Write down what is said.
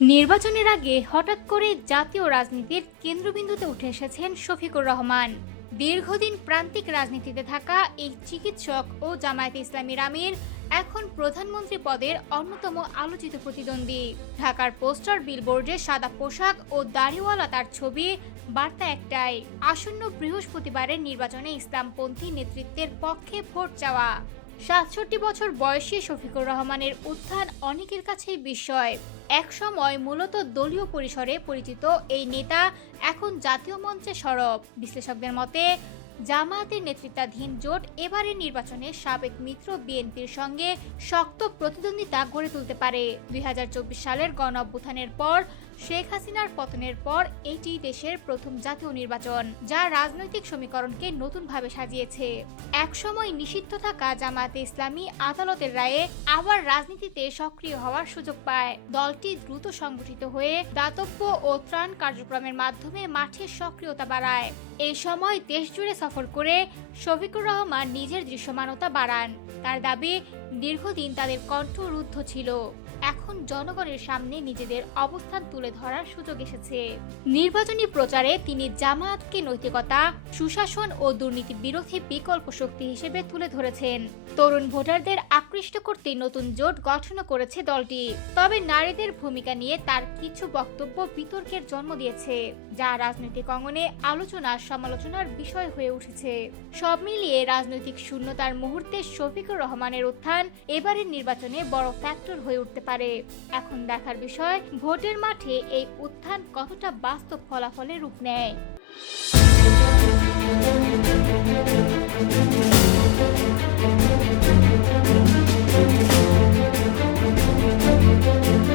নির্বাচনের আগে হঠাৎ করে জাতীয় রাজনীতির কেন্দ্রবিন্দুতে উঠে এসেছেন শফিকুর রহমান। দীর্ঘদিন প্রান্তিক রাজনীতিতে থাকা এই চিকিৎসক ও জামায়াতে ইসলামীর আমির এখন প্রধানমন্ত্রী পদের অন্যতম আলোচিত প্রতিদ্বন্দ্বী। ঢাকার পোস্টার বিলবোর্ডে সাদা পোশাক ও দাড়িওয়ালা তার ছবি, বার্তা একটাই, আসন্ন বৃহস্পতিবারের নির্বাচনে ইসলামপন্থী নেতৃত্বের পক্ষে ভোট চাওয়া। ৬৭ বছর বয়সী শফিকুর রহমানের উত্থান অনেকের কাছেই বিস্ময়। একসময় মূলত দলীয় পরিসরে পরিচিত এই নেতা এখন জাতীয় মঞ্চে সরব। বিশ্লেষকদের মতে জামায়াতের নেতৃত্বাধীন জোট এবারের নির্বাচনে সাবেক মিত্র বিএনপির সঙ্গে শক্ত প্রতিদ্বন্দ্বিতা গড়ে তুলতে পারে। ২০২৪ সালের গণঅভ্যুত্থানের পর শেখ হাসিনার পতনের পর এটি দেশের প্রথম জাতীয় নির্বাচন, যা রাজনৈতিক সমীকরণকে নতুনভাবে সাজিয়েছে। একসময় নিষিদ্ধ থাকা জামায়াতে ইসলামী আদালতের রায়ে আবার রাজনীতিতে সক্রিয় হওয়ার সুযোগ পায়। দলটি দ্রুত সংগঠিত হয়ে দাতব্য ও ত্রাণ কার্যক্রমের মাধ্যমে মাঠে সক্রিয়তা বাড়ায়। এই সময় দেশজুড়ে সফর করে শফিকুর রহমান নিজের দৃশ্যমানতা বাড়ান। তার দাবি, দীর্ঘদিন তাদের কণ্ঠ রুদ্ধ ছিল, এখন জনগণের সামনে নিজেদের অবস্থান তুলে ধরার সুযোগ এসেছে। নির্বাচনী প্রচারে তিনি জামায়াতকে নৈতিকতা, সুশাসন ও দুর্নীতি বিরোধী বিকল্প শক্তি হিসেবে তুলে ধরেছেন। তরুণ ভোটারদের আকৃষ্ট করতে নতুন জোট গঠন করেছে দলটি। তবে নারীদের ভূমিকা নিয়ে তার কিছু বক্তব্য বিতর্কের জন্ম দিয়েছে, যা রাজনৈতিক অঙ্গনে আলোচনা সমালোচনার বিষয় হয়ে উঠেছে। সব মিলিয়ে রাজনৈতিক শূন্যতার মুহূর্তে শফিকুর রহমানের উত্থান এবারের নির্বাচনে বড় ফ্যাক্টর হয়ে উঠতে পারে। এখন দেখার বিষয়, ভোটের মাঠে এই উত্থান কতটা বাস্তব ফলাফলে রূপ নেয়।